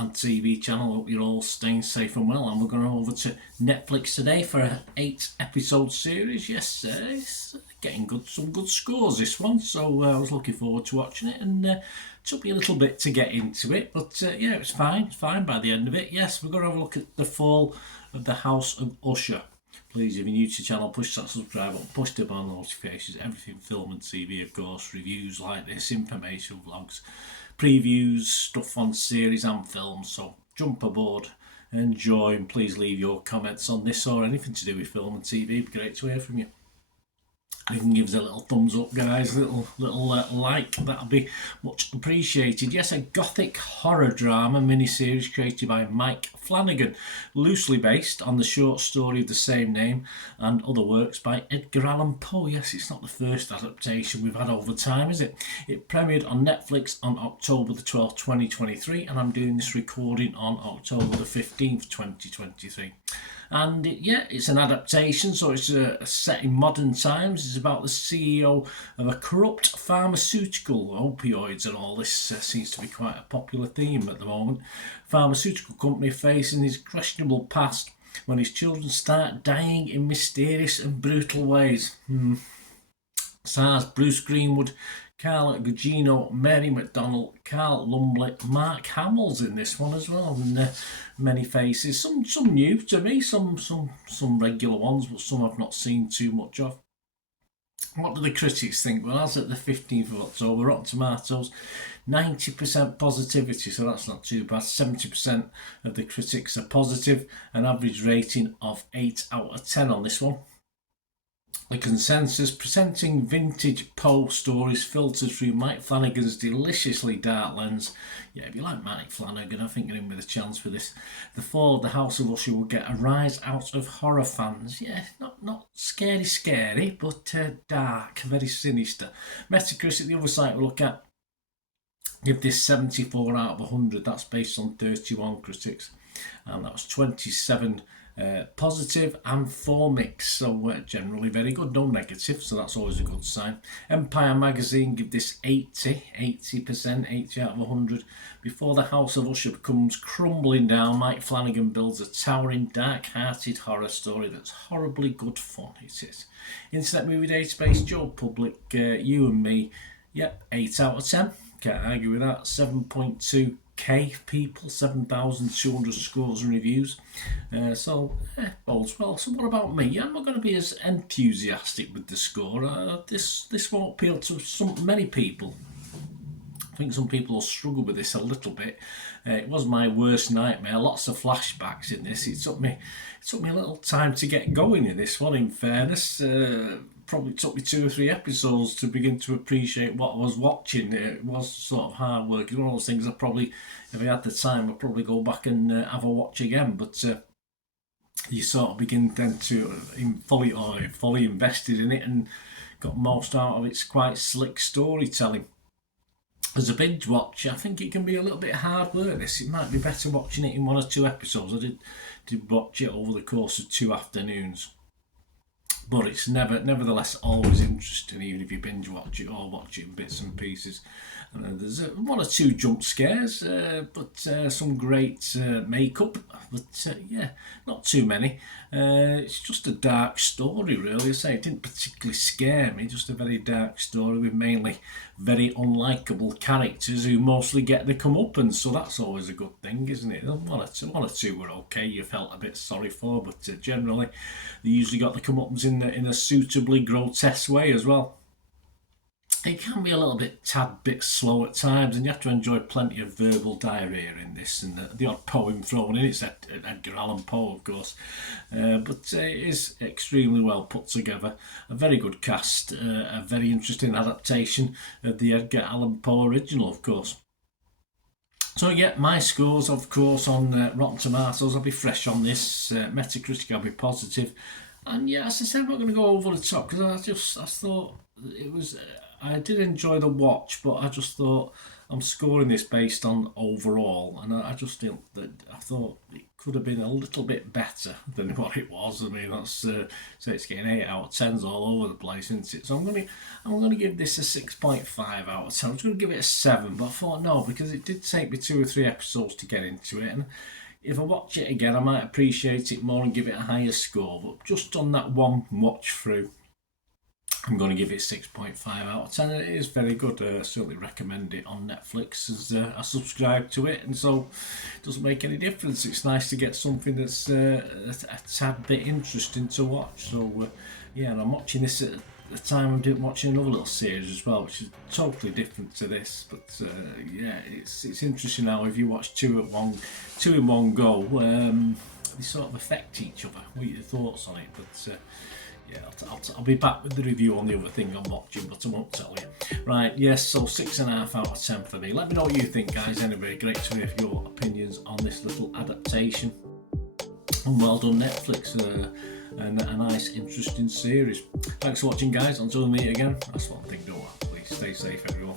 and TV channel. Hope you're all staying safe and well. And we're going over to Netflix today for an 8-episode series. Yes, it's getting some good scores, this one. So I was looking forward to watching it, and took me a little bit to get into it. But yeah, it's fine. It's fine by the end of it. Yes, we're going to have a look at the fall of the House of Usher. Please, if you're new to the channel, push that subscribe button, push the bell notifications, everything film and TV, of course, reviews like this, information, vlogs, previews, stuff on series and films. So jump aboard, enjoy, and please leave your comments on this or anything to do with film and TV. It'd be great to hear from you. You can give us a little thumbs up, guys, a little like, that'll be much appreciated. Yes, a gothic horror drama miniseries created by Mike Flanagan, loosely based on the short story of the same name and other works by Edgar Allan Poe. Yes, it's not the first adaptation we've had over time, is it? It premiered on Netflix on October the 12th, 2023, and I'm doing this recording on October the 15th, 2023. And it's an adaptation, so it's set in modern times. It's about the CEO of a corrupt pharmaceutical, opioids and all this seems to be quite a popular theme at the moment. Pharmaceutical company facing his questionable past when his children start dying in mysterious and brutal ways. Stars Bruce Greenwood, Carla Gugino, Mary McDonnell, Carl Lumbly, Mark Hamill's in this one as well, and many faces. Some new to me, some regular ones, but some I've not seen too much of. What do the critics think? Well, as at the 15th of October, Rotten Tomatoes, 90% positivity, so that's not too bad. 70% of the critics are positive, an average rating of 8 out of 10 on this one. The consensus, presenting vintage Poe stories filtered through Mike Flanagan's deliciously dark lens. Yeah, if you like Mike Flanagan, I think you're in with a chance for this. The fall of the House of Usher will get a rise out of horror fans. Yeah, not scary, but dark, very sinister. Metacritic, the other site we'll look at, give this 74 out of 100. That's based on 31 critics, and that was 27 positive and 4 mixed, so generally very good, no negative, so that's always a good sign. Empire magazine give this 80%, 80 out of 100. Before the House of Usher comes crumbling down, Mike Flanagan builds a towering, dark-hearted horror story that's horribly good fun. It is. Internet Movie Database, Joe Public, you and me, yep, 8 out of 10. Can't argue with that. 7.2k people, 7,200 scores and reviews. So bodes well. So what about me? I'm not going to be as enthusiastic with the score. This won't appeal to many people. I think some people will struggle with this a little bit. It was my worst nightmare. Lots of flashbacks in this. It took me a little time to get going in this one, in fairness. Probably took me 2 or 3 episodes to begin to appreciate what I was watching. It was sort of hard work. It's one of those things if I had the time, I'd probably go back and have a watch again. But you sort of begin then to fully invested in it and got most out of its quite slick storytelling. As a binge watch, I think it can be a little bit hard work. It might be better watching it in 1 or 2 episodes. I did watch it over the course of 2 afternoons. But it's nevertheless always interesting, even if you binge watch it or watch it in bits and pieces. There's 1 or 2 jump scares, but some great makeup. But not too many. It's just a dark story, really. I say it didn't particularly scare me. Just a very dark story with mainly very unlikable characters who mostly get the comeuppance. So that's always a good thing, isn't it? 1 or 2 were okay. You felt a bit sorry for, but generally they usually got the comeuppance in a suitably grotesque way as well. It can be a tad bit slow at times, and you have to enjoy plenty of verbal diarrhea in this, and the odd poem thrown in. It's Edgar Allan Poe, of course, but it is extremely well put together. A very good cast, a very interesting adaptation of the Edgar Allan Poe original, of course. So yeah, my scores, of course, on Rotten Tomatoes, I'll be fresh on this. Metacritic, I'll be positive. And yeah, as I said, I'm not going to go over the top, because I thought it was... I did enjoy the watch, but I just thought I'm scoring this based on overall, and I just think that I thought it could have been a little bit better than what it was. I mean, that's so it's getting 8 out of 10s all over the place, isn't it? So I'm gonna give this a 6.5 out of 10. I was gonna give it a 7, but I thought no, because it did take me 2 or 3 episodes to get into it, and if I watch it again, I might appreciate it more and give it a higher score. But just on that one watch through, I'm going to give it 6.5 out of 10. It is very good. I certainly recommend it on Netflix, as I subscribe to it, and so it doesn't make any difference. It's nice to get something that's a tad bit interesting to watch. So yeah, and I'm watching this at the time I'm watching another little series as well, which is totally different to this. But yeah, it's interesting how if you watch two in one go, they sort of affect each other. What are your thoughts on it? But yeah, I'll be back with the review on the other thing I'm watching, but I won't tell you. Right, yes, so 6.5 out of 10 for me. Let me know what you think, guys. Anyway, great to hear your opinions on this little adaptation. And well done, Netflix. And a nice, interesting series. Thanks for watching, guys. Until we meet again, that's one thing, don't I? Please stay safe, everyone.